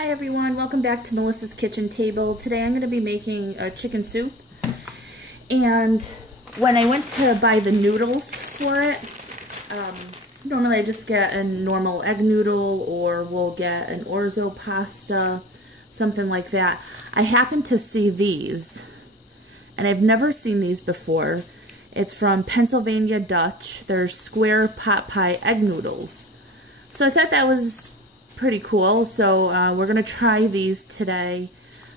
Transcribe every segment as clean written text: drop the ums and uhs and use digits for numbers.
Hi everyone, welcome back to Melissa's Kitchen Table. Today I'm going to be making a chicken soup, and when I went to buy the noodles for it, normally I just get a normal egg noodle or we'll get an orzo pasta, something like that. I happened to see these, and I've never seen these before. It's from Pennsylvania Dutch. They're square pot pie egg noodles. So I thought that was pretty cool, so we're going to try these today.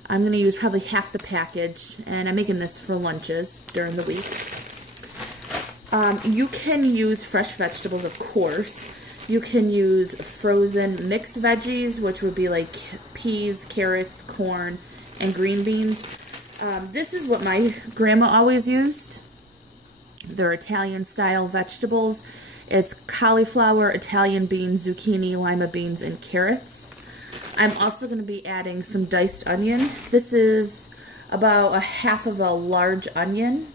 I'm going to use probably half the package, and I'm making this for lunches during the week. You can use fresh vegetables, of course. You can use frozen mixed veggies, which would be like peas, carrots, corn, and green beans. This is what my grandma always used. They're Italian-style vegetables. It's cauliflower, Italian beans, zucchini, lima beans, and carrots. I'm also going to be adding some diced onion. This is about a half of a large onion.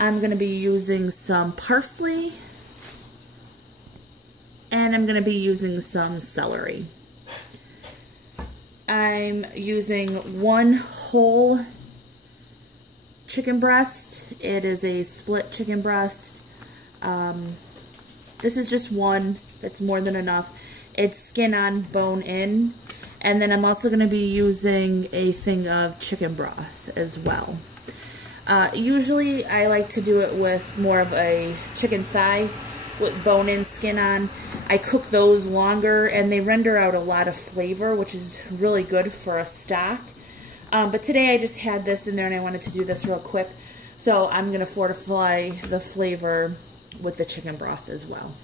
I'm going to be using some parsley, and I'm going to be using some celery. I'm using one whole chicken breast. It is a split chicken breast. This is just one. That's more than enough. It's skin on, bone in. And then I'm also going to be using a thing of chicken broth as well. Usually I like to do it with more of a chicken thigh with bone in, skin on. I cook those longer and they render out a lot of flavor, which is really good for a stock. But today I just had this in there and I wanted to do this real quick. So I'm going to fortify the flavor with the chicken broth as well.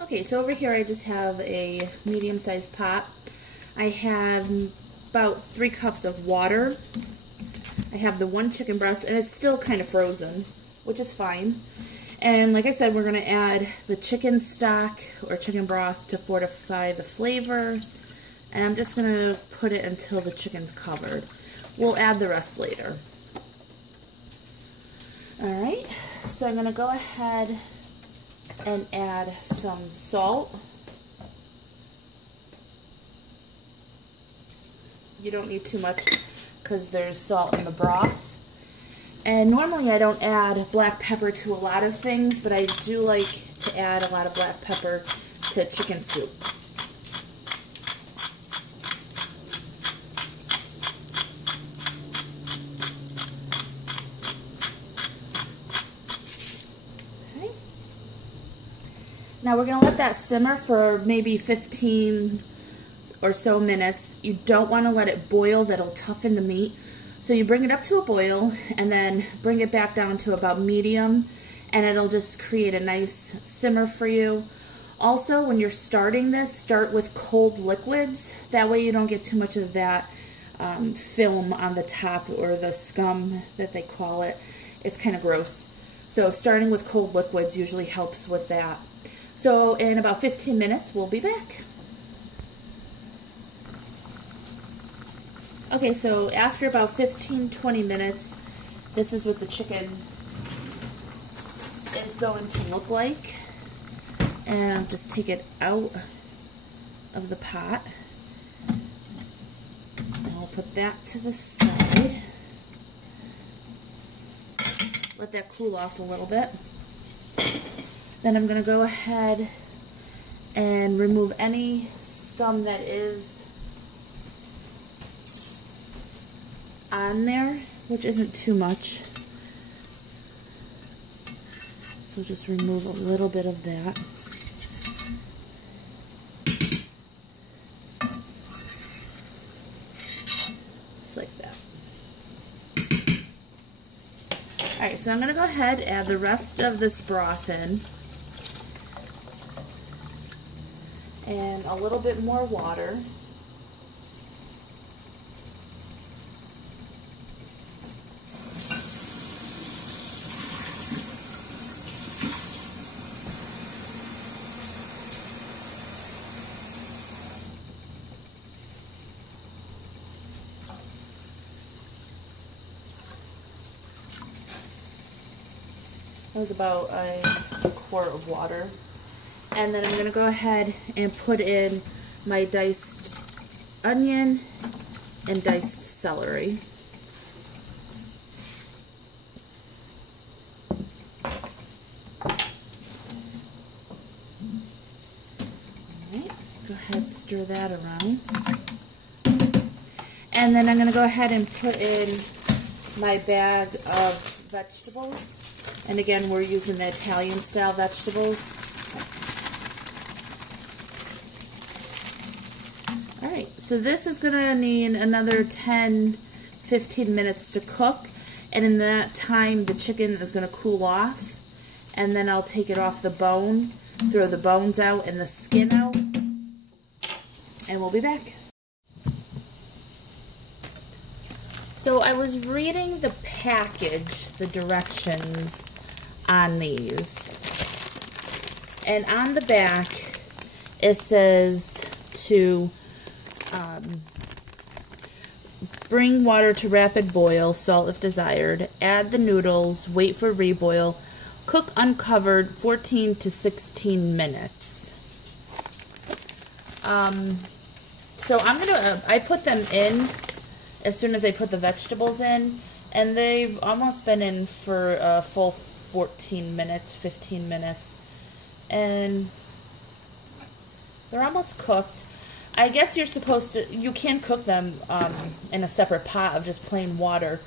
Okay, so over here I just have a medium-sized pot. I have about 3 cups of water. I have the one chicken breast, and it's still kind of frozen, which is fine. And like I said, we're going to add the chicken stock or chicken broth to fortify the flavor. And I'm just going to put it until the chicken's covered. We'll add the rest later. Alright, so I'm going to go ahead and add some salt. You don't need too much because there's salt in the broth. And normally I don't add black pepper to a lot of things, but I do like to add a lot of black pepper to chicken soup. Now we're going to let that simmer for maybe 15 or so minutes. You don't want to let it boil, that'll toughen the meat. So you bring it up to a boil and then bring it back down to about medium, and it'll just create a nice simmer for you. Also, when you're starting this, start with cold liquids. That way you don't get too much of that film on the top, or the scum that they call it. It's kind of gross. So starting with cold liquids usually helps with that. So in about 15 minutes, we'll be back. Okay, so after about 15-20 minutes, this is what the chicken is going to look like. And I'll just take it out of the pot. And I'll put that to the side. Let that cool off a little bit. Then I'm going to go ahead and remove any scum that is on there, which isn't too much. So just remove a little bit of that. Just like that. Alright, so I'm going to go ahead and add the rest of this broth in. And a little bit more water. That was about a quart of water. And then I'm going to go ahead and put in my diced onion and diced celery. Alright, go ahead, stir that around. And then I'm going to go ahead and put in my bag of vegetables. And again, we're using the Italian style vegetables. Alright, so this is going to need another 10-15 minutes to cook. And in that time, the chicken is going to cool off. And then I'll take it off the bone, throw the bones out and the skin out. And we'll be back. So I was reading the package, the directions on these. And on the back, it says to bring water to rapid boil, salt if desired, add the noodles, wait for reboil, cook uncovered 14 to 16 minutes. So I put them in as soon as I put the vegetables in, and they've almost been in for a full 14 minutes, 15 minutes, and they're almost cooked. I guess you can cook them in a separate pot of just plain water.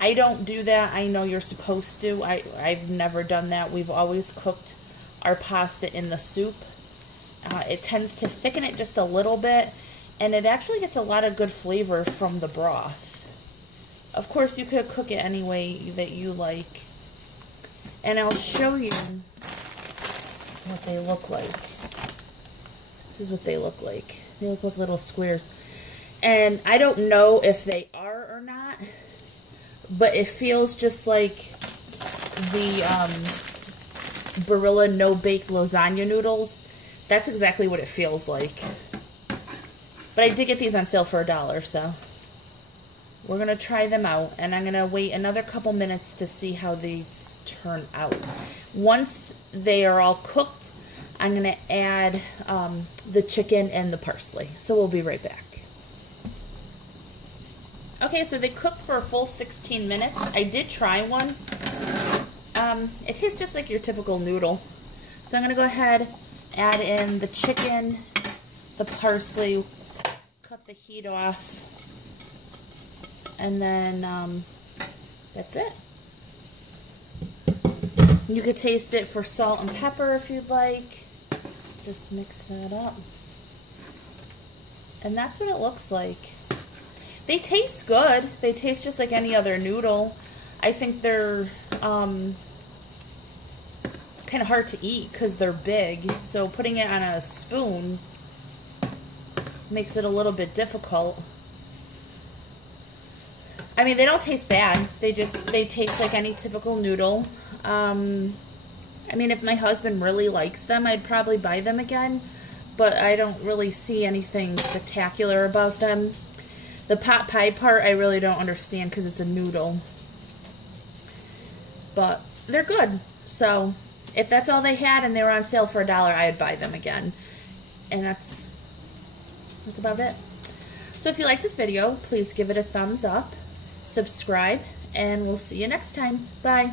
I don't do that. I know you're supposed to. I've never done that. We've always cooked our pasta in the soup. It tends to thicken it just a little bit, and it actually gets a lot of good flavor from the broth. Of course, you could cook it any way that you like. And I'll show you what they look like. This is what they look like. They look like little squares. And I don't know if they are or not, but it feels just like the Barilla no-bake lasagna noodles. That's exactly what it feels like. But I did get these on sale for $1, so we're going to try them out. And I'm going to wait another couple minutes to see how these turn out. Once they are all cooked, I'm going to add the chicken and the parsley. So we'll be right back. Okay, so they cooked for a full 16 minutes. I did try one. It tastes just like your typical noodle. So I'm going to go ahead, add in the chicken, the parsley, cut the heat off, and then that's it. You could taste it for salt and pepper if you'd like. Just mix that up. And that's what it looks like. They taste good. They taste just like any other noodle. I think they're kind of hard to eat because they're big. So putting it on a spoon makes it a little bit difficult. I mean, they don't taste bad. They taste like any typical noodle. I mean, if my husband really likes them, I'd probably buy them again. But I don't really see anything spectacular about them. The pot pie part, I really don't understand because it's a noodle. But they're good. So if that's all they had and they were on sale for $1, I'd buy them again. And that's about it. So if you like this video, please give it a thumbs up, subscribe, and we'll see you next time. Bye.